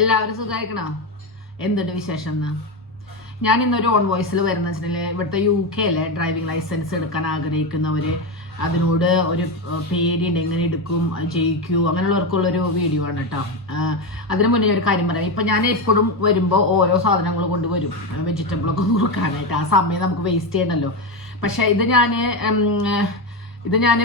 എല്ലാവരും സുഖമായിക്കണോ? എന്തുണ്ട് വിശേഷം എന്ന്? ഞാൻ ഇന്നൊരു ഓൺ വോയിസിൽ വരുന്ന വെച്ചിട്ടുണ്ടെങ്കിൽ ഇവിടുത്തെ UK ഡ്രൈവിംഗ് ലൈസൻസ് എടുക്കാൻ ആഗ്രഹിക്കുന്നവർ അതിനോട് ഒരു പേടിയുണ്ട്, എങ്ങനെ എടുക്കും, ജയിക്കൂ, അങ്ങനെയുള്ളവർക്കുള്ളൊരു വീഡിയോ ആണ് കേട്ടോ. അതിന് മുന്നേ ഒരു കാര്യം പറയാം. ഇപ്പം ഞാൻ എപ്പോഴും വരുമ്പോൾ ഓരോ സാധനങ്ങൾ കൊണ്ടുവരും, വെജിറ്റബിളൊക്കെ നുറുക്കാനായിട്ട്. ആ സമയം നമുക്ക് വേസ്റ്റ് ചെയ്യണമല്ലോ. പക്ഷേ ഇത് ഞാൻ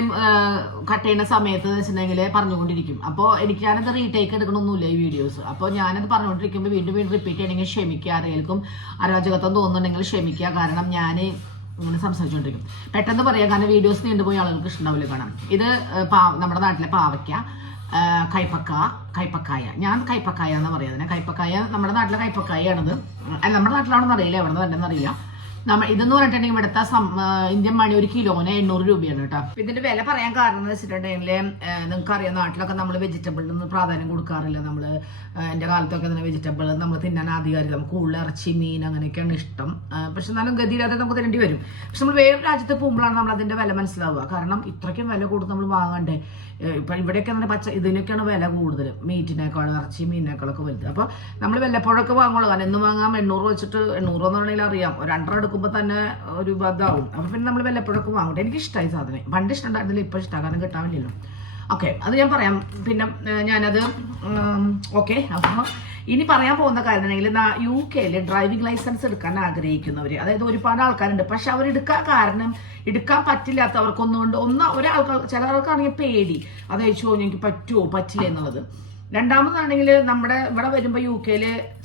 കട്ട് ചെയ്യുന്ന സമയത്ത് വെച്ചിട്ടുണ്ടെങ്കിൽ പറഞ്ഞുകൊണ്ടിരിക്കും. അപ്പോൾ ഞാനത് റീടേക്ക് എടുക്കണമൊന്നുമില്ല ഈ വീഡിയോസ്. അപ്പോൾ ഞാനത് പറഞ്ഞുകൊണ്ടിരിക്കുമ്പോൾ വീണ്ടും റിപ്പീറ്റ് ചെയ്യണമെങ്കിൽ ക്ഷമിക്കുക. ആരെങ്കിലും അരാജകത്വം തോന്നുന്നുണ്ടെങ്കിൽ ക്ഷമിക്കുക. കാരണം ഞാൻ ഇങ്ങനെ സംസാരിച്ചുകൊണ്ടിരിക്കും. പെട്ടെന്ന് പറയാം, കാരണം വീഡിയോസ് നീണ്ടുപോയി ആളുകൾക്ക് ഇഷ്ടണ്ടാവില്ല കാണാം. ഇത് നമ്മുടെ നാട്ടിലെ പാവയ്ക്ക, കൈപ്പക്കായ. ഞാൻ കൈപ്പക്കായ എന്ന് പറയാം അതിനെ. കൈപ്പക്കായ നമ്മുടെ നാട്ടിലെ കൈപ്പക്കായാണത്. നമ്മുടെ നാട്ടിലാണെന്ന് അറിയില്ല, എവിടെ നിന്ന് വരണമെന്ന് അറിയില്ല. ഇതെന്ന് പറഞ്ഞിട്ടുണ്ടെങ്കിൽ ഇവിടുത്തെ ഇന്ത്യൻ മണി ഒരു കിലോന് 800 രൂപയാണ് കേട്ടോ. ഇതിന്റെ വില പറയാൻ കാരണം എന്ന് വെച്ചിട്ടുണ്ടെങ്കിൽ നിങ്ങൾക്ക് അറിയാം, നാട്ടിലൊക്കെ നമ്മൾ വെജിറ്റബിളിന് പ്രാധാന്യം കൊടുക്കാറില്ല. നമ്മൾ എൻ്റെ കാലത്തൊക്കെ തന്നെ വെജിറ്റബിൾ നമ്മൾ തിന്നാൻ ആധികാരിക, നമുക്ക് കൂടുതൽ ഇറച്ചി, മീൻ അങ്ങനെയൊക്കെയാണ് ഇഷ്ടം. പക്ഷെ എന്നാലും ഗതിയില്ലാതെ നമുക്ക് തിരേണ്ടി വരും. പക്ഷെ നമ്മൾ വേറെ രാജ്യത്ത് പോകുമ്പോഴാണ് നമ്മൾ അതിന്റെ വില മനസ്സിലാവുക. കാരണം ഇത്രയ്ക്കും വില കൊടുത്ത് നമ്മൾ വാങ്ങണ്ടേ. ഇപ്പൊ ഇവിടെയൊക്കെ തന്നെ ഇതിനൊക്കെയാണ് വില കൂടുതൽ, മീറ്റിനേക്കാളും ഇറച്ചി മീനിനേക്കാളൊക്കെ വലുത്. അപ്പൊ നമ്മൾ വല്ലപ്പോഴൊക്കെ വാങ്ങുള്ളൂ. കാരണം എന്ന് വാങ്ങാം 800 വെച്ചിട്ട് 800 എന്ന് പറഞ്ഞാൽ അറിയാം, ഒരു 2 എടുക്കുമ്പോൾ തന്നെ ഒരു ബദ്ധാവും. അപ്പൊ പിന്നെ നമ്മൾ വല്ലപ്പോഴൊക്കെ വാങ്ങട്ടെ. എനിക്ക് ഇഷ്ടമായി സാധനം. പണ്ട് ഇഷ്ടം ഉണ്ടായിരുന്നില്ല, ഇപ്പൊ ഇഷ്ടമാണ്, കാരണം കിട്ടാവില്ലല്ലോ. ഓക്കെ, അത് ഞാൻ പറയാം. പിന്നെ ഞാനത് ഓക്കെ. അപ്പോൾ ഇനി പറയാൻ പോകുന്ന കാര്യം ഉണ്ടെങ്കിൽ UK ഡ്രൈവിംഗ് ലൈസൻസ് എടുക്കാൻ ആഗ്രഹിക്കുന്നവർ, അതായത് ഒരുപാട് ആൾക്കാരുണ്ട്. പക്ഷെ അവർ എടുക്കാൻ പറ്റില്ലാത്തവർക്കൊന്നുകൊണ്ട് ഒരാൾക്ക്, ചില ആൾക്കാണെങ്കിൽ പേടി, അതായത് എനിക്ക് പറ്റുമോ പറ്റില്ല എന്നുള്ളത്. രണ്ടാമതാണെങ്കിൽ നമ്മുടെ ഇവിടെ വരുമ്പോൾ UK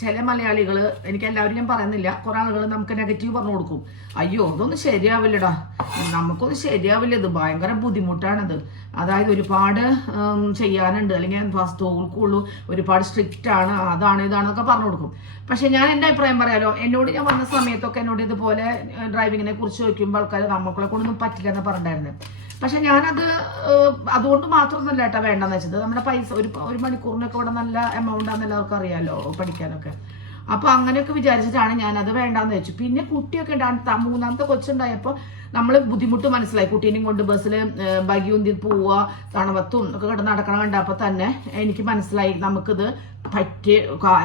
ചില മലയാളികൾ, എനിക്ക് എല്ലാവരും ഞാൻ പറയുന്നില്ല, കുറെ ആളുകൾ നമുക്ക് നെഗറ്റീവ് പറഞ്ഞു കൊടുക്കും. അയ്യോ ഇതൊന്നും ശരിയാവില്ലടാ, നമുക്കൊന്നും ശരിയാവില്ല, ഇത് ഭയങ്കര ബുദ്ധിമുട്ടാണിത്, അതായത് ഒരുപാട് ചെയ്യാനുണ്ട്, അല്ലെങ്കിൽ തോൽക്കുള്ളൂ, ഒരുപാട് സ്ട്രിക്റ്റ് ആണ്, അതാണ് ഇതാണെന്നൊക്കെ പറഞ്ഞു കൊടുക്കും. പക്ഷെ ഞാൻ എൻ്റെ അഭിപ്രായം പറയാലോ, എന്നോട് ഞാൻ വന്ന സമയത്തൊക്കെ എന്നോട് ഇതുപോലെ ഡ്രൈവിങ്ങിനെ കുറിച്ച് ചോദിക്കുമ്പോൾ ആൾക്കാർ നമ്മളെ കൊണ്ടൊന്നും പറ്റില്ല എന്ന് പറഞ്ഞിട്ടുണ്ടായിരുന്നു. പക്ഷെ ഞാനത് അതുകൊണ്ട് മാത്രമൊന്നുമല്ല കേട്ടോ വേണ്ടെന്ന് വെച്ചത്. നമ്മുടെ പൈസ ഒരു മണിക്കൂറിനൊക്കെ ഇവിടെ നല്ല എമൗണ്ട് ആണെന്ന് എല്ലാവർക്കും അറിയാമല്ലോ, പഠിക്കാനൊക്കെ. അപ്പൊ അങ്ങനെയൊക്കെ വിചാരിച്ചിട്ടാണ് ഞാനത് വേണ്ടാന്ന് വെച്ചു. പിന്നെ കുട്ടിയൊക്കെ മൂന്നാമത്തെ കൊച്ചുണ്ടായപ്പോൾ നമ്മൾ ബുദ്ധിമുട്ട് മനസ്സിലായി. കുട്ടീനെയും കൊണ്ട് ബസ്സിൽ ബഗിയുന്തി പോവുക, തണുവത്തും ഒക്കെ കിടന്ന് നടക്കണം കണ്ടപ്പോൾ തന്നെ എനിക്ക് മനസ്സിലായി നമുക്കിത് പറ്റിയ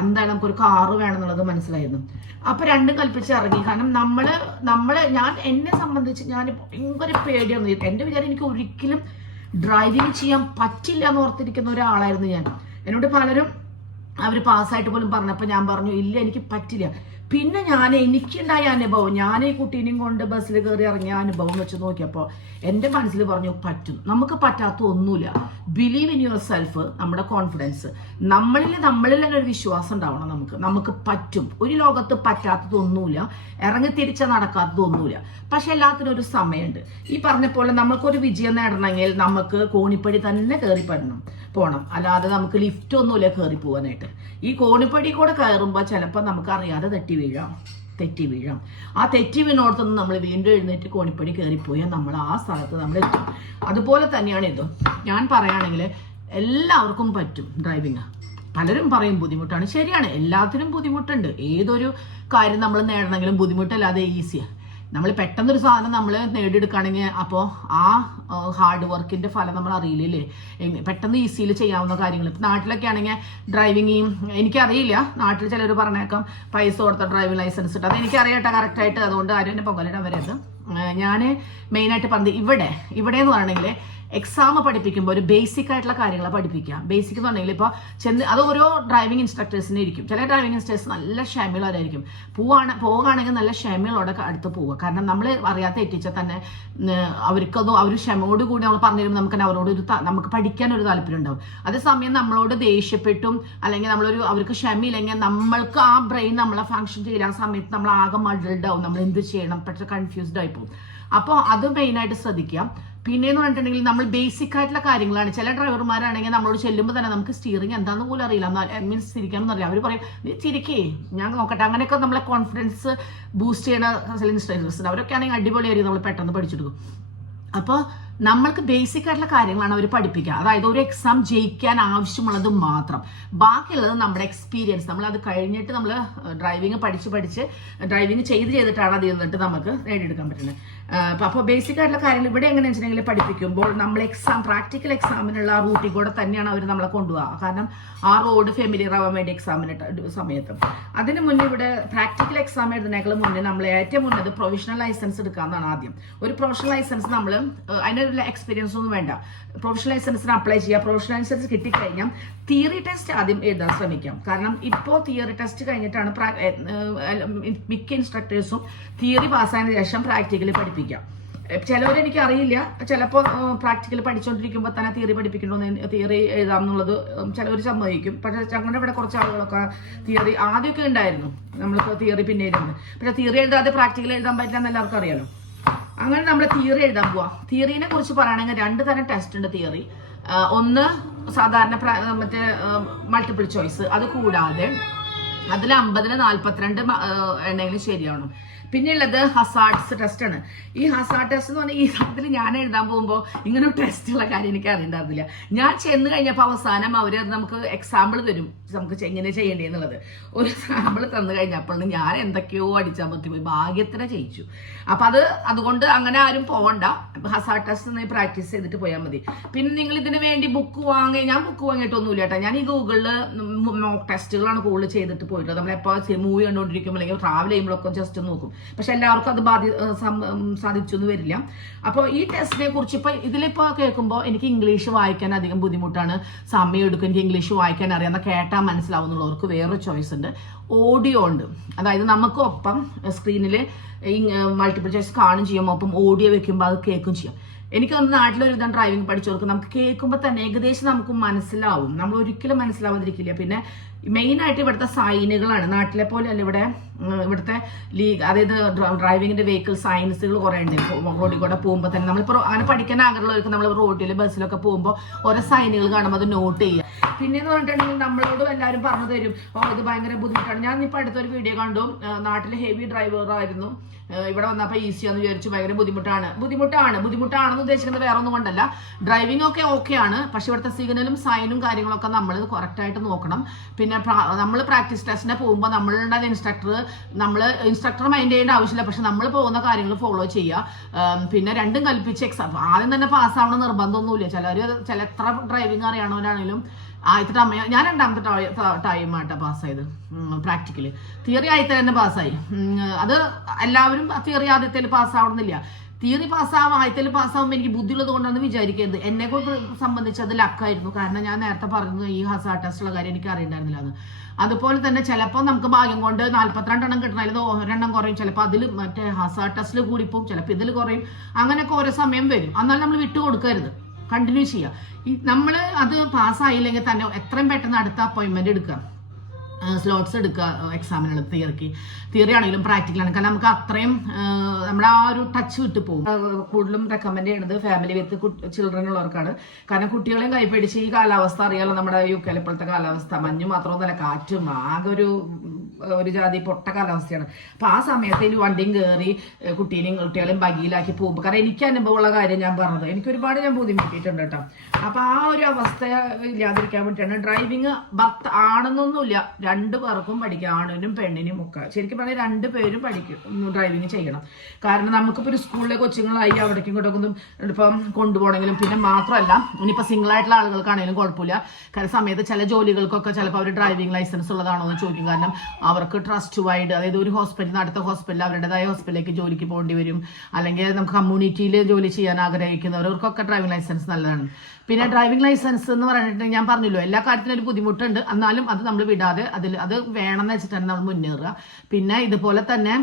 എന്തായാലും നമുക്കൊരു കാറ് വേണമെന്നുള്ളത് മനസ്സിലായിരുന്നു. അപ്പൊ രണ്ടും കൽപ്പിച്ച് ഇറങ്ങി. കാരണം ഞാൻ എന്നെ സംബന്ധിച്ച് ഞാൻ ഭയങ്കര പേടിയാണ്. എന്റെ വിചാരം എനിക്ക് ഒരിക്കലും ഡ്രൈവിംഗ് ചെയ്യാൻ പറ്റില്ല എന്ന് ഓർത്തിരിക്കുന്ന ഒരാളായിരുന്നു ഞാൻ. എന്നോട് പലരും അവർ പാസ്സായിട്ട് പോലും പറഞ്ഞപ്പോൾ ഞാൻ പറഞ്ഞു ഇല്ല എനിക്ക് പറ്റില്ല. പിന്നെ എനിക്കുണ്ടായ അനുഭവം, ഞാൻ ഈ കുട്ടീനെയും കൊണ്ട് ബസ്സിൽ കയറി ഇറങ്ങിയ അനുഭവം വെച്ച് നോക്കിയപ്പോൾ എൻ്റെ മനസ്സിൽ പറഞ്ഞു പറ്റും, നമുക്ക് പറ്റാത്ത ഒന്നുമില്ല. ബിലീവ് ഇൻ യുവർ സെൽഫ്, നമ്മുടെ കോൺഫിഡൻസ്, നമ്മളിൽ തന്നെ ഒരു വിശ്വാസം ഉണ്ടാവണം. നമുക്ക് പറ്റും. ഒരു ലോകത്ത് പറ്റാത്തതൊന്നുമില്ല, ഇറങ്ങി തിരിച്ച നടക്കാത്തതൊന്നുമില്ല. പക്ഷെ എല്ലാത്തിനും ഒരു സമയമുണ്ട്. ഈ പറഞ്ഞ പോലെ നമുക്കൊരു വിജയം നേടണമെങ്കിൽ നമുക്ക് കോണിപ്പടി തന്നെ കയറി പോകണം. അല്ലാതെ നമുക്ക് ലിഫ്റ്റ് ഒന്നുമില്ല കയറി പോകാനായിട്ട്. ഈ കോണിപ്പടി കൂടെ കയറുമ്പോൾ ചിലപ്പോൾ നമുക്ക് അറിയാതെ തെറ്റി വീഴാം. ആ തെറ്റി വീണോടത്തൊന്നും നമ്മൾ വീണ്ടും എഴുന്നേറ്റ് കോണിപ്പടി കയറിപ്പോയാൽ നമ്മൾ ആ സ്ഥലത്ത് നമ്മൾ എത്തും. അതുപോലെ തന്നെയാണ് ഇത്. ഞാൻ പറയുകയാണെങ്കിൽ എല്ലാവർക്കും പറ്റും ഡ്രൈവിങ്. പലരും പറയും ബുദ്ധിമുട്ടാണ്. ശരിയാണ്, എല്ലാത്തിനും ബുദ്ധിമുട്ടുണ്ട്. ഏതൊരു കാര്യം നമ്മൾ നേടണമെങ്കിലും ബുദ്ധിമുട്ടല്ലാതെ ഈസിയാണ്. നമ്മൾ പെട്ടെന്നൊരു സാധനം നമ്മൾ നേടിയെടുക്കുകയാണെങ്കിൽ അപ്പോൾ ആ ഹാർഡ് വർക്കിന്റെ ഫലം നമ്മൾ അറിയില്ലേ. പെട്ടെന്ന് ഈസിയിൽ ചെയ്യാവുന്ന കാര്യങ്ങൾ. ഇപ്പം നാട്ടിലൊക്കെ ആണെങ്കിൽ ഡ്രൈവിങ് എനിക്കറിയില്ല, നാട്ടിൽ ചിലർ പറഞ്ഞേക്കാം പൈസ കൊടുത്ത ഡ്രൈവിംഗ് ലൈസൻസ് ഇട്ട്. അത് എനിക്കറിയട്ടെ കറക്റ്റായിട്ട്. അതുകൊണ്ട് ആരും എന്നെ പൊങ്കലിടാൻ വരരുത്. ഞാൻ മെയിനായിട്ട് പറഞ്ഞത് ഇവിടെ എന്ന് പറയണമെങ്കിൽ എക്സാം പഠിപ്പിക്കുമ്പോൾ ഒരു ബേസിക് ആയിട്ടുള്ള കാര്യങ്ങൾ പഠിപ്പിക്കുക. ബേസിക് എന്ന് പറഞ്ഞെങ്കിൽ ഇപ്പോൾ അത് ഓരോ ഡ്രൈവിംഗ് ഇൻസ്ട്രക്ടേഴ്സിന് ഇരിക്കും. ചില ഡ്രൈവിംഗ് ഇൻസ്ട്രക്ടേഴ്സ് നല്ല ക്ഷമയുള്ളവരായിരിക്കും. പോകുകയാണെങ്കിൽ നല്ല ക്ഷമയുള്ളവരുടെ അടുത്ത് പോവുക. കാരണം നമ്മൾ അറിയാത്ത എത്തിച്ചാൽ തന്നെ അവർ ക്ഷമയോട് കൂടി നമ്മൾ പറഞ്ഞു തരുമ്പോൾ നമുക്ക് പഠിക്കാനൊരു താല്പര്യം ഉണ്ടാവും. അതേസമയം നമ്മളോട് ദേഷ്യപ്പെട്ടും അല്ലെങ്കിൽ അവർക്ക് ക്ഷമയില്ലെങ്കിൽ നമ്മൾക്ക് ആ ബ്രെയിൻ നമ്മളെ ഫങ്ഷൻ ചെയ്യാൻ സമയത്ത് നമ്മൾ ആകെ മൾഡ് ആവും. നമ്മൾ എന്ത് ചെയ്യണം, പെട്ടെന്ന് കൺഫ്യൂസ്ഡ് ആയി പോകും. അപ്പോൾ അത് മെയിനായിട്ട് ശ്രദ്ധിക്കാം. പിന്നെയെന്ന് പറഞ്ഞിട്ടുണ്ടെങ്കിൽ നമ്മൾ ബേസിക് ആയിട്ടുള്ള കാര്യങ്ങളാണ്. ചില ഡ്രൈവർമാരാണെങ്കിൽ നമ്മളോട് ചെല്ലുമ്പോൾ തന്നെ നമുക്ക് സ്റ്റിയറിംഗ് എന്താണെന്ന് പോലും അറിയില്ല, മീൻസ് തിരിക്കാമെന്ന് അറിയാം. അവർ പറയും നീ തിരിക്കേ, ഞാൻ നോക്കട്ടെ. അങ്ങനെയൊക്കെ നമ്മളെ കോൺഫിഡൻസ് ബൂസ്റ്റ് ചെയ്യുന്ന ചില ഇൻസ്ട്രക്ടേഴ്സ് അവരൊക്കെ ആണെങ്കിൽ അടിപൊളിയായിരിക്കും, നമ്മൾ പെട്ടെന്ന് പഠിച്ചെടുക്കും. അപ്പോൾ നമ്മൾക്ക് ബേസിക് ആയിട്ടുള്ള കാര്യങ്ങളാണ് അവർ പഠിപ്പിക്കുക. അതായത് ഒരു എക്സാം ജയിക്കാൻ ആവശ്യമുള്ളത് മാത്രം. ബാക്കിയുള്ളത് നമ്മുടെ എക്സ്പീരിയൻസ്. നമ്മൾ അത് കഴിഞ്ഞിട്ട് നമ്മൾ ഡ്രൈവിംഗ് പഠിച്ച് ഡ്രൈവിംഗ് ചെയ്തിട്ടാണ് അത് എന്നിട്ട് നമുക്ക് നേടിയെടുക്കാൻ പറ്റുന്നത്. അപ്പോൾ ബേസിക് ആയിട്ടുള്ള കാര്യങ്ങൾ ഇവിടെ എങ്ങനെയാണെന്ന് വെച്ചിട്ടുണ്ടെങ്കിൽ പഠിപ്പിക്കുമ്പോൾ നമ്മൾ പ്രാക്ടിക്കൽ എക്സാമിനുള്ള ആ റൂട്ടിൽ കൂടെ തന്നെയാണ് അവർ നമ്മളെ കൊണ്ടുപോകുക. കാരണം ആ റോഡ് ഫെമിലിയർ ആവാൻ വേണ്ടി എക്സാമിന് സമയത്ത്. അതിന് മുന്നേ ഇവിടെ പ്രാക്ടിക്കൽ എക്സാം എഴുതുന്നതിനേക്കാൾ മുന്നേ നമ്മൾ ഏറ്റവും മുന്നേ പ്രൊഫഷണൽ ലൈസൻസ് എടുക്കാമെന്നാണ് ആദ്യം. ഒരു പ്രൊഫഷണൽ ലൈസൻസ് നമ്മൾ അതിനുള്ള എക്സ്പീരിയൻസ് ഒന്നും വേണ്ട, പ്രൊഫഷണൽ ലൈസൻസിന് അപ്ലൈ ചെയ്യുക. പ്രൊഫഷണൽ ലൈസൻസ് കിട്ടിക്കഴിഞ്ഞാൽ തിയറി ടെസ്റ്റ് ആദ്യം എഴുതാൻ ശ്രമിക്കാം. കാരണം ഇപ്പോൾ തിയറി ടെസ്റ്റ് കഴിഞ്ഞിട്ടാണ് മിക്ക ഇൻസ്ട്രക്ടേഴ്സും തിയറി പാസ്സായതിനു ശേഷം പ്രാക്ടിക്കലി പഠിപ്പിക്കാം. ചിലവർ എനിക്ക് അറിയില്ല, ചിലപ്പോൾ പ്രാക്ടിക്കൽ പഠിച്ചുകൊണ്ടിരിക്കുമ്പോൾ തന്നെ തിയറി പഠിപ്പിക്കണമെന്ന് തിയറി എഴുതാം എന്നുള്ളത് ചിലവർ സമ്മതിക്കും. പക്ഷേ ഞങ്ങളുടെ ഇവിടെ കുറച്ച് ആളുകളൊക്കെ തിയറി ആദ്യമൊക്കെ ഉണ്ടായിരുന്നു, നമ്മളിപ്പോൾ തിയറി പിന്നെ എഴുതുന്നത്. പക്ഷേ തിയറി എഴുതാതെ പ്രാക്ടിക്കൽ എഴുതാൻ പറ്റില്ല എന്ന് എല്ലാവർക്കും അറിയാലോ. അങ്ങനെ നമ്മൾ തിയറി എഴുതാൻ പോവാം. തിയറിനെ കുറിച്ച് പറയുകയാണെങ്കിൽ 2 തരം ടെസ്റ്റ് ഉണ്ട് തിയറി. ഒന്ന് സാധാരണ മറ്റേ മൾട്ടിപ്പിൾ ചോയ്സ്, അത് കൂടാതെ അതിൽ 50-ന് 42 എണ്ണെങ്കിലും ശരിയാവണം. പിന്നെയുള്ളത് ഹസാർഡ്സ് ടെസ്റ്റ് ആണ്. ഈ ഹസാർഡ് ടെസ്റ്റ് എന്ന് പറഞ്ഞാൽ ഈ ഇതിൽ ഞാൻ എഴുതാൻ പോകുമ്പോൾ ഇങ്ങനെ ഒരു ടെസ്റ്റുള്ള കാര്യം എനിക്ക് അറിയണ്ടായിരുന്നില്ല. ഞാൻ ചെന്ന് കഴിഞ്ഞപ്പോൾ അവസാനം അവർ നമുക്ക് എക്സാമ്പിൾ തരും, നമുക്ക് എങ്ങനെ ചെയ്യേണ്ടതെന്നുള്ളത്. ഒരു സാമ്പിൾ തന്നു കഴിഞ്ഞപ്പോൾ ഞാൻ എന്തൊക്കെയോ അടിച്ചാൽ പറ്റിപ്പോയി, ഭാഗ്യത്തിന് ജയിച്ചു. അപ്പം അതുകൊണ്ട് അങ്ങനെ ആരും പോകണ്ട, ഹസാർഡ് ടെസ്റ്റ് പ്രാക്ടീസ് ചെയ്തിട്ട് പോയാൽ മതി. പിന്നെ നിങ്ങൾ ഇതിന് വേണ്ടി ബുക്ക് ഞാൻ ബുക്ക് വാങ്ങിയിട്ടൊന്നുമില്ല കേട്ടോ. ഞാൻ ഈ ഗൂഗിളിൽ മോക്ക് ടെസ്റ്റുകളാണ് കൂടുതൽ ചെയ്തിട്ട് പോയിട്ടുള്ളത്. നമ്മളെപ്പോൾ മൂവി കണ്ടുകൊണ്ടിരിക്കുമ്പോൾ അല്ലെങ്കിൽ ട്രാവൽ ചെയ്യുമ്പോഴൊക്കെ ജസ്റ്റ് നോക്കും. പക്ഷെ എല്ലാവർക്കും അത് സാധിച്ചു എന്ന് വരില്ല. അപ്പോൾ ഈ ടെസ്റ്റിനെ കുറിച്ച് ഇതിലിപ്പോൾ കേൾക്കുമ്പോൾ എനിക്ക് ഇംഗ്ലീഷ് വായിക്കാൻ അധികം ബുദ്ധിമുട്ടാണ്, സമയം എടുക്കും, എനിക്ക് ഇംഗ്ലീഷ് വായിക്കാൻ അറിയാം, കേട്ടാൽ മനസ്സിലാവുന്നുള്ളവർക്ക് വേറൊരു ചോയ്സ് ഉണ്ട്, ഓഡിയോ ഉണ്ട്. അതായത് നമുക്ക് ഒപ്പം സ്ക്രീനിൽ മൾട്ടിപ്പിൾ ചോയ്സ് കാണും ചെയ്യും, ഒപ്പം ഓഡിയോ വെക്കുമ്പോൾ അത് കേൾക്കും ചെയ്യും. എനിക്ക് തോന്നുന്നു നാട്ടിലൊരു വിധം ഡ്രൈവിംഗ് പഠിച്ചവർക്ക് നമുക്ക് കേൾക്കുമ്പോൾ തന്നെ ഏകദേശം നമുക്ക് മനസ്സിലാവും, നമ്മൾ ഒരിക്കലും മനസ്സിലാവാതിരിക്കില്ല. പിന്നെ മെയിനായിട്ട് ഇവിടുത്തെ സൈനുകളാണ്, നാട്ടിലെ പോലെ അല്ല ഇവിടുത്തെ അതായത് ഡ്രൈവിങ്ങിന്റെ വെഹിക്കിൾ സയൻസുകൾ കുറേ ഉണ്ട്. റോഡിൽ കൂടെ പോകുമ്പോൾ തന്നെ നമ്മളിപ്പോൾ അങ്ങനെ പഠിക്കാൻ ആഗ്രഹമുള്ളവർക്ക് നമ്മൾ റോഡിൽ ബസ്സിലൊക്കെ പോകുമ്പോൾ ഓരോ സൈനുകൾ കാണുമ്പോൾ അത് നോട്ട് ചെയ്യുക. പിന്നെയെന്ന് പറഞ്ഞിട്ടുണ്ടെങ്കിൽ നമ്മളോട് എല്ലാവരും പറഞ്ഞു തരും, ഇത് ഭയങ്കര ബുദ്ധിമുട്ടാണ്. ഞാൻ ഇപ്പോൾ അടുത്തൊരു വീഡിയോ കണ്ടു, നാട്ടിലെ ഹെവി ഡ്രൈവറായിരുന്നു, ഇവിടെ വന്നപ്പോൾ ഈസിയാന്ന് വിചാരിച്ചു, ഭയങ്കര ബുദ്ധിമുട്ടാണെന്ന് ഉദ്ദേശിക്കുന്നത് വേറെ ഒന്നും കൊണ്ടല്ല. ഡ്രൈവിംഗ് ഒക്കെ ഓക്കെയാണ്, പക്ഷെ ഇവിടുത്തെ സിഗ്നലും സൈനും കാര്യങ്ങളൊക്കെ നമ്മൾ കറക്റ്റായിട്ട് നോക്കണം. പിന്നെ നമ്മൾ പ്രാക്ടീസ് ടെസ്റ്റിനെ പോകുമ്പോൾ നമ്മളുടെ ഇൻസ്ട്രക്ടർ മൈൻഡ് ചെയ്യേണ്ട ആവശ്യമില്ല, പക്ഷെ നമ്മൾ പോകുന്ന കാര്യങ്ങൾ ഫോളോ ചെയ്യുക. പിന്നെ രണ്ടും കൽപ്പിച്ച് എക്സാം ആദ്യം തന്നെ പാസ്സാവണം നിർബന്ധമൊന്നുമില്ല. ചില എത്ര ഡ്രൈവിംഗ് അറിയണവരാണെങ്കിലും ആദ്യത്തെ ഞാൻ 2ാമത്തെ ടൈമായിട്ടാണ് പാസ്സായത് പ്രാക്ടിക്കല്. തിയറി ആദ്യത്തെ തന്നെ പാസ്സായി. അത് എല്ലാവരും തിയറി ആദ്യത്തേൽ പാസ്സാവണമെന്നില്ല. തിയറി ആദ്യത്തേൽ പാസ്സാവുമ്പോൾ എനിക്ക് ബുദ്ധിയുള്ളത് കൊണ്ടാണെന്ന് വിചാരിക്കരുത്. എന്നെ കൊണ്ട് സംബന്ധിച്ച് അത് ലക്കായിരുന്നു. കാരണം ഞാൻ നേരത്തെ പറഞ്ഞു ഈ ഹസാർഡ് ടെസ്റ്റുള്ള കാര്യം എനിക്ക് അറിയണ്ടായിരുന്നില്ല എന്ന്. അതുപോലെ തന്നെ ചിലപ്പോൾ നമുക്ക് ഭാഗ്യം കൊണ്ട് 42 എണ്ണം കിട്ടണതിൽ 1 എണ്ണം കുറയും, ചിലപ്പോൾ അതിൽ മറ്റേ ഹസാർഡ് ടെസ്റ്റിൽ കൂടിപ്പോവും, ചിലപ്പോൾ ഇതിൽ കുറയും. അങ്ങനെയൊക്കെ ഓരോ സമയം വരും. എന്നാലും നമ്മൾ വിട്ടുകൊടുക്കരുത്, കണ്ടിന്യൂ ചെയ്യുക. നമ്മൾ അത് പാസ്സായില്ലെങ്കിൽ തന്നെ എത്രയും പെട്ടെന്ന് അടുത്ത അപ്പോയിൻമെന്റ് എടുക്കുക, സ്ലോട്ട്സ് എടുക്കുക എക്സാമിനുള്ള തിയറി ആണെങ്കിലും പ്രാക്ടിക്കൽ ആണെങ്കിലും. കാരണം നമുക്ക് അത്രയും നമ്മുടെ ആ ഒരു ടച്ച് വിട്ടു പോകും. കൂടുതലും റെക്കമെൻഡ് ചെയ്യുന്നത് ഫാമിലി വിത്ത് ചിൽഡ്രൻ ഉള്ളവർക്കാണ്. കാരണം കുട്ടികളെയും കൈപ്പിടിച്ച് ഈ കാലാവസ്ഥ അറിയാലോ, നമ്മുടെ UK ഇപ്പോഴത്തെ കാലാവസ്ഥ മഞ്ഞ് മാത്രമൊന്നുമല്ല, കാറ്റും ആകെ ഒരു ജാതി പൊട്ട കാലാവസ്ഥയാണ്. അപ്പൊ ആ സമയത്ത് ഈ വണ്ടിയും കയറി കുട്ടികളെയും ബഗിയിലാക്കി പോകുമ്പോൾ, കാരണം എനിക്ക് അനുഭവമുള്ള കാര്യം ഞാൻ പറഞ്ഞത്, എനിക്ക് ഒരുപാട് ഞാൻ ബുദ്ധിമുട്ടിയിട്ടുണ്ട് കേട്ടോ. അപ്പൊ ആ ഒരു അവസ്ഥ ഇല്ലാതിരിക്കാൻ വേണ്ടിയിട്ടാണ് ഡ്രൈവിംഗ് ആണെന്നൊന്നുമില്ല, 2 പേർക്കും പഠിക്കാം, ആണിനും പെണ്ണിനും ഒക്കെ. ശരിക്കും പറഞ്ഞാൽ 2 പേരും ഡ്രൈവിംഗ് ചെയ്യണം. കാരണം നമുക്കിപ്പോൾ ഒരു സ്കൂളിലെ കൊച്ചുങ്ങളായി അവിടേക്കും ഇങ്ങോട്ടൊക്കെ ഇപ്പം കൊണ്ടുപോകണമെങ്കിലും, പിന്നെ മാത്രമല്ല ഇനിയിപ്പോൾ സിംഗിൾ ആയിട്ടുള്ള ആളുകൾക്കാണെങ്കിലും കുഴപ്പമില്ല. കാരണം സമയത്ത് ചില ജോലികൾക്കൊക്കെ ചിലപ്പോൾ അവർ ഡ്രൈവിംഗ് ലൈസൻസ് ഉള്ളതാണോ എന്ന് ചോദിക്കും. കാരണം അവർക്ക് ട്രസ്റ്റ് വൈഡ്, അതായത് ഒരു ഹോസ്പിറ്റലിൽ നിന്ന് അടുത്ത ഹോസ്പിറ്റലിൽ അവരുടേതായ ഹോസ്പിറ്റലിലേക്ക് ജോലിക്ക് പോകേണ്ടി വരും. അല്ലെങ്കിൽ നമുക്ക് കമ്മ്യൂണിറ്റിയിൽ ജോലി ചെയ്യാൻ ആഗ്രഹിക്കുന്നവർക്കൊക്കെ ഡ്രൈവിംഗ് ലൈസൻസ് നല്ലതാണ്. പിന്നെ ഡ്രൈവിംഗ് ലൈസൻസ് എന്ന് പറഞ്ഞിട്ടുണ്ടെങ്കിൽ ഞാൻ പറഞ്ഞല്ലോ, എല്ലാ കാര്യത്തിനും ഒരു ബുദ്ധിമുട്ടുണ്ട്, എന്നാലും അത് നമ്മൾ വിടാതെ അത് വേണമെന്ന് വെച്ചിട്ടാണ് നമ്മൾ മുന്നേറുക. പിന്നെ ഇതുപോലെ തന്നെ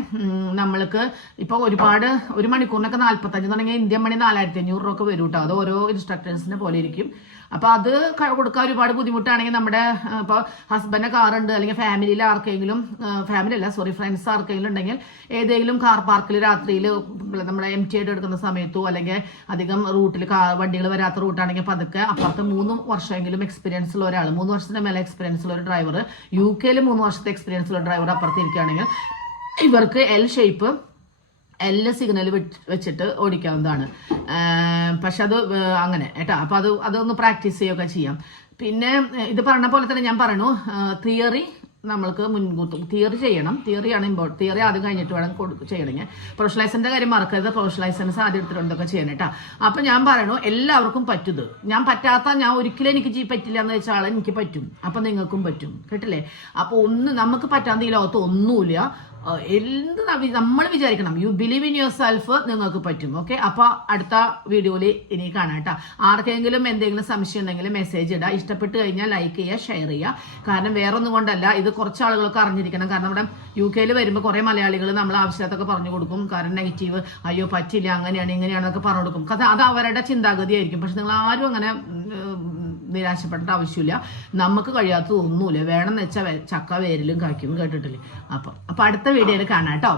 നമ്മൾക്ക് ഇപ്പോൾ ഒരു മണിക്കൂറിനൊക്കെ 45 തുടങ്ങിയ ഇന്ത്യൻ മണി 4500 രൂപ ഒക്കെ വരും കേട്ടോ. അത് ഓരോ ഇൻസ്ട്രക്ടേഴ്സിനെ പോലെ ഇരിക്കും. അപ്പൊ അത് കൊടുക്കാൻ ഒരുപാട് ബുദ്ധിമുട്ടാണെങ്കിൽ നമ്മുടെ ഇപ്പോൾ ഹസ്ബൻഡിന്റെ കാറുണ്ട്, അല്ലെങ്കിൽ ഫാമിലിയിൽ ആർക്കെങ്കിലും ഫ്രണ്ട്സ് ആർക്കെങ്കിലും ഉണ്ടെങ്കിൽ ഏതെങ്കിലും കാർ പാർക്കിൽ രാത്രിയിൽ നമ്മുടെ MT ആയിട്ട് എടുക്കുന്ന സമയത്തോ, അല്ലെങ്കിൽ അധികം റൂട്ടിൽ വണ്ടികൾ വരാത്ത റൂട്ടാണെങ്കിൽ പതുക്കെ അപ്പുറത്ത് 3 വർഷമെങ്കിലും എക്സ്പീരിയൻസ് ഉള്ള ഒരാൾ, 3 വർഷത്തിന്റെ മേലെ എക്സ്പീരിയൻസ് ഉള്ള ഒരു ഡ്രൈവർ, UK 3 വർഷത്തെ എക്സ്പീരിയൻസ് ഉള്ള ഡ്രൈവർ അപ്പുറത്ത് ഇരിക്കുകയാണെങ്കിൽ ഇവർക്ക് L സിഗ്നൽ വെച്ചിട്ട് ഓടിക്കാവുന്നതാണ്. പക്ഷെ അത് അങ്ങനെ കേട്ടോ. അപ്പൊ അതൊന്ന് പ്രാക്ടീസ് ചെയ്യുകയൊക്കെ ചെയ്യാം. പിന്നെ ഇത് പറഞ്ഞ പോലെ തന്നെ ഞാൻ പറഞ്ഞു, തിയറി നമ്മൾക്ക് മുൻകൂട്ടും തിയറി ചെയ്യണം. തിയറിയാണ് ഇമ്പോർട്ടൻറ്റ്. തിയറി ആദ്യം കഴിഞ്ഞിട്ട് വേണം ചെയ്യണമെങ്കിൽ. പ്രൊഫഷണലൈസറിന്റെ കാര്യം മറക്കരുത്. പ്രൊഫഷണലൈസൻസ് ആദ്യം എടുത്തിട്ടുണ്ടൊക്കെ ചെയ്യണം കേട്ടോ. അപ്പൊ ഞാൻ പറയണു എല്ലാവർക്കും പറ്റുത്. ഞാൻ ഒരിക്കലും എനിക്ക് പറ്റില്ല എന്ന് വെച്ചാൽ എനിക്ക് പറ്റും. അപ്പൊ നിങ്ങൾക്കും പറ്റും. കേട്ടില്ലേ? അപ്പൊ നമുക്ക് പറ്റാത്ത ഈ ലോകത്ത് ഒന്നുമില്ല. എന്ത് നമ്മൾ വിചാരിക്കണം. You believe in your self. നിങ്ങൾക്ക് പറ്റും. ഓക്കെ, അപ്പൊ അടുത്ത വീഡിയോയില് ഇനി കാണാം കേട്ടോ. ആർക്കെങ്കിലും എന്തെങ്കിലും സംശയം ഉണ്ടെങ്കിൽ മെസ്സേജ് ഇടുക. ഇഷ്ടപ്പെട്ട് കഴിഞ്ഞാൽ ലൈക്ക് ചെയ്യുക, ഷെയർ ചെയ്യുക. കാരണം വേറൊന്നും കൊണ്ടല്ല, ഇത് കുറച്ച് ആളുകൾക്ക് അറിഞ്ഞിരിക്കണം. കാരണം നമ്മുടെ UK വരുമ്പോൾ കുറെ മലയാളികൾ നമ്മൾ ആവശ്യത്തൊക്കെ പറഞ്ഞു കൊടുക്കും. കാരണം നെഗറ്റീവ്, അയ്യോ പറ്റില്ല, അങ്ങനെയാണ് ഇങ്ങനെയാണെന്നൊക്കെ പറഞ്ഞു കൊടുക്കും. അത് അവരുടെ ചിന്താഗതിയായിരിക്കും. പക്ഷെ നിങ്ങൾ ആരും അങ്ങനെ നിരാശപ്പെടേണ്ട ആവശ്യമില്ല. നമുക്ക് കഴിയാത്തത് ഒന്നുമില്ല. വേണമെന്ന് വെച്ചാൽ ചക്ക വേരിലും കായ്ക്കും. കേട്ടിട്ടില്ലേ? അപ്പൊ അടുത്ത വീഡിയോയിൽ കാണാം കേട്ടോ.